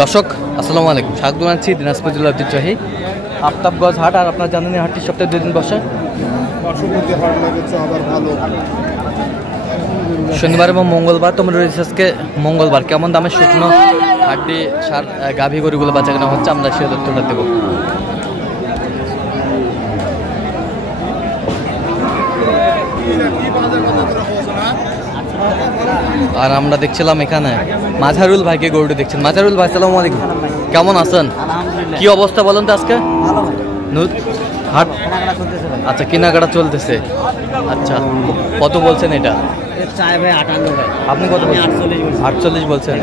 দর্শক আসসালামু আলাইকুম, স্বাগত জানাচ্ছি দিনাজপুর জেলার ঐতিহ্যবাহী আফতাবগঞ্জ হাট। আর আপনার জানেন এই হাটটি সপ্তাহে 2 দিন বসে, শনিবার এবং মঙ্গলবার। তোমরা রয়েছে আজকে মঙ্গলবার। কেমন দামে শুকনো হাড্ডি সার গাভী গরুগুলো বাঁচা কেনা হচ্ছে, আমরা সে তথ্যটা দেবো। আর আমরা দেখছিলাম এখানে মাঝারুল ভাইকে গরুটি দেখছেন। মাঝারুল ভাই আসসালামু আলাইকুম, কেমন আছেন? কি অবস্থা বলেন তো আজকে হাট? আচ্ছা, কেনাকাটা চলতেছে। আচ্ছা, কত বলছেন এটা? আপনি কত বলছেন? 48 বলছেন।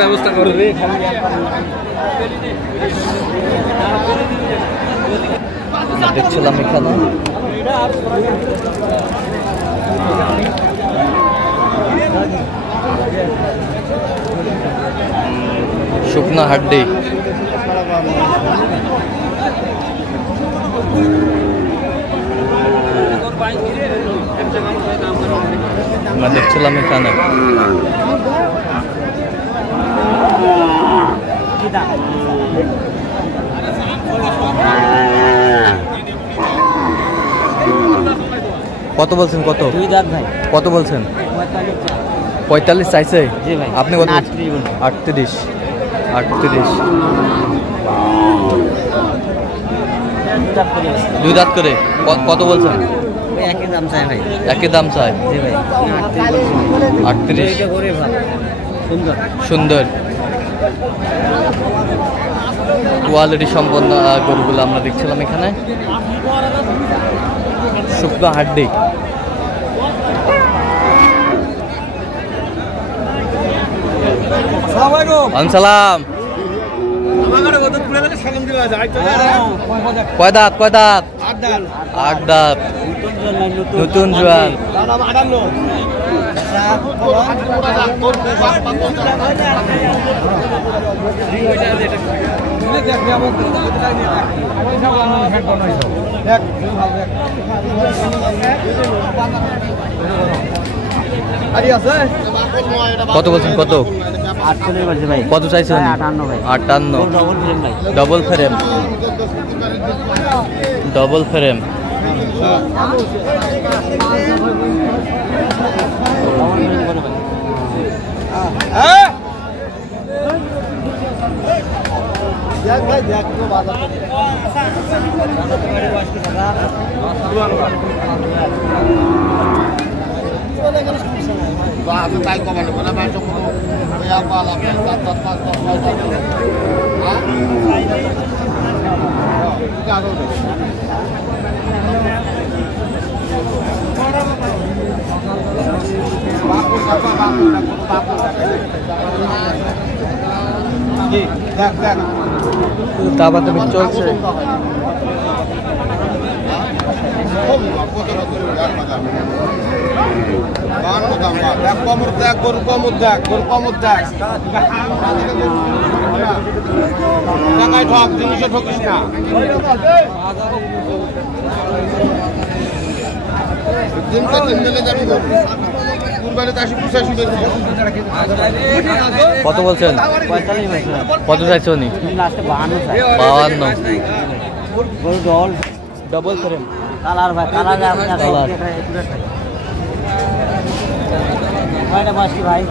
ব্যবস্থা করবে। দেখছিলাম এখানে শুকনো হাড্ডি, আমরা দেখছিলাম এখানে কত বলছেন? কত কত বলছেন? 45 চাইছে। আপনি কত? 38। 38 দুই দাঁত করে কত বলছেন? একই দাম চাই ভাই, একই দাম চাই। 38। সুন্দর কোয়ালিটি সম্পন্ন গরুগুলো আমরা দেখছিলাম এখানে। শুকনো হাড্ডি, সালাম। কয় দাঁত? কয় দাঁত? 8 দাঁত। নতুন জোয়ান। কত বলছেন? কত? 48 ভাই। কত চাইছেন? 58। Double frame. Double frame. চলছে। কত বলছেন? 45। কত চাইছো? 52। Double frame. কালার ভাই, কালার ভাই।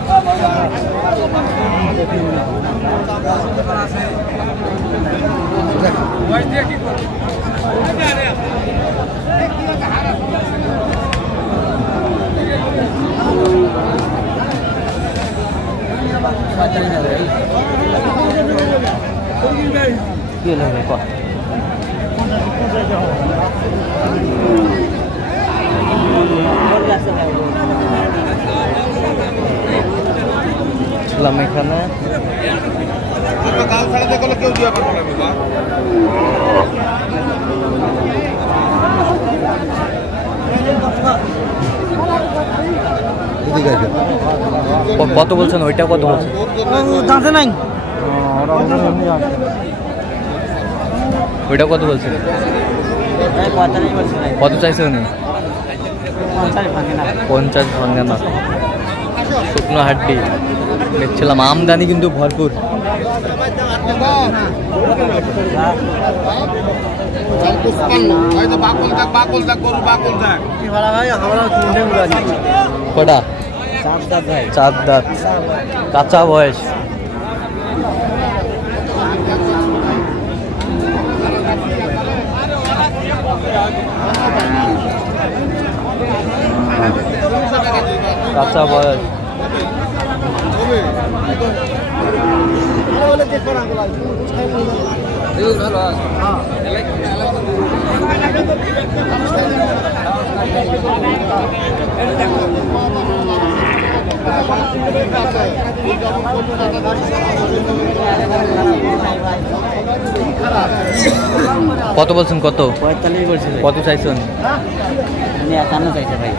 এখানে কত বলছেন? ওইটা কত বলছেন? জানতে নাই। ওইটা কত বলছেন? কত চাইছে উনি? 50 ভাঙে না। শুকনো হাড্ডি দেখছিলাম, আমদানি কিন্তু ভরপুর। কটা? 4 দাঁত, কাঁচা বয়স। কাঁচা বয়স। কত বলছেন? কত? 45 বলছি। কত চাইছেন? 51 চাইছে ভাই।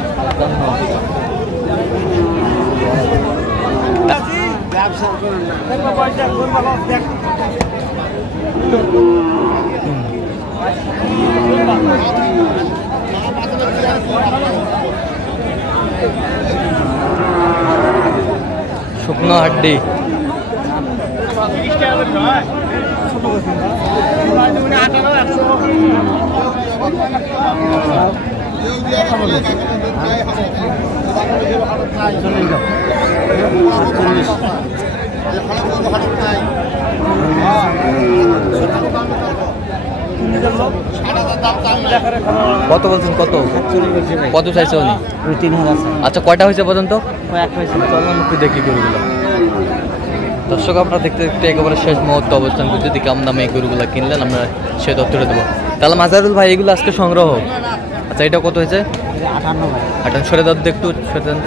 শুকনো হাড্ডি। কত বলছেন? কত? কত চাইছে উনি? 3000। আচ্ছা, কয়টা হয়েছে পর্যন্ত? একটা হয়েছে। চললাম একটু দেখি গরুগুলো। দর্শক, আপনারা দেখতে দেখতে একেবারে শেষ মুহূর্তে অবস্থান করতে, যদি কম দামে এই গরুগুলো কিনলেন আমরা সে তথ্যটা দেবো। তাহলে মাজারুল ভাই, এগুলো আজকে সংগ্রহ। আচ্ছা, এটা কত হয়েছে? 58 ভাই। 58। সরে দাও একটু, সরে দেন।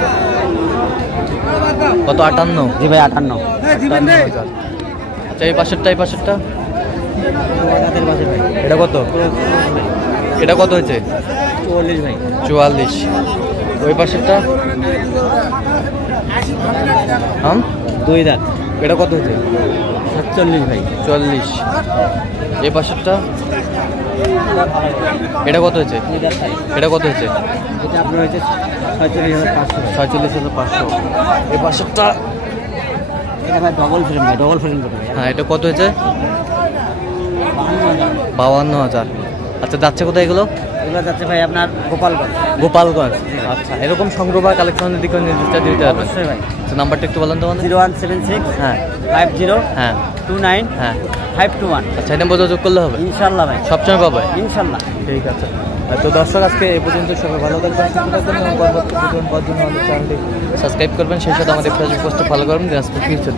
কত? 58? জি ভাই, 58। আচ্ছা, এই পাশেরটা, এই পাশেরটা এটা কত? এটা কত হয়েছে? 44 ভাই। 44। ওই পাশেরটা? 2 দাঁত। এটা কত হয়েছে? 47 ভাই। 40। এই পাশেরটা? এটা কত হয়েছে? 2 দাঁত ভাই। এটা কত হয়েছে? এটা আপনার হয়েছে 46,500। 46,500। এই পাশেরটা? এটা ভাই ডবল ফ্রেম ভাই, ডবল ফ্রেম করতে ভাই। হ্যাঁ, এটা কত হয়েছে? 52,000। আচ্ছা, যাচ্ছে কোথায় এগুলো? এগুলো যাচ্ছে ভাই আপনার গোপালগঞ্জ। গোপালগঞ্জ। আচ্ছা, এরকম সংগ্রহ বা কালেকশনের দিকে নির্দিষ্ট দিতে হবে অবশ্যই ভাই। আচ্ছা, নাম্বারটা একটু বলেন তো আমাদের। 0176 হ্যাঁ 50 হ্যাঁ 29 হ্যাঁ। 521। আচ্ছা, এটা যোগাযোগ করলে হবে? ইনশাআল্লাহ ভাই, সবসময় পাবে? ইনশাআল্লাহ। ঠিক আছে। তো দর্শক, আজকে এই পর্যন্ত। সবাই ভালো থাকবেন, সুস্থ থাকবেন এবং পরবর্তী ভিডিও পাওয়ার জন্য আমাদের চ্যানেলটি সাবস্ক্রাইব করবেন। সেই সাথে আমাদের ফেসবুক পোস্টে ফলো করবেন। দিনাজপুর ফিউচার।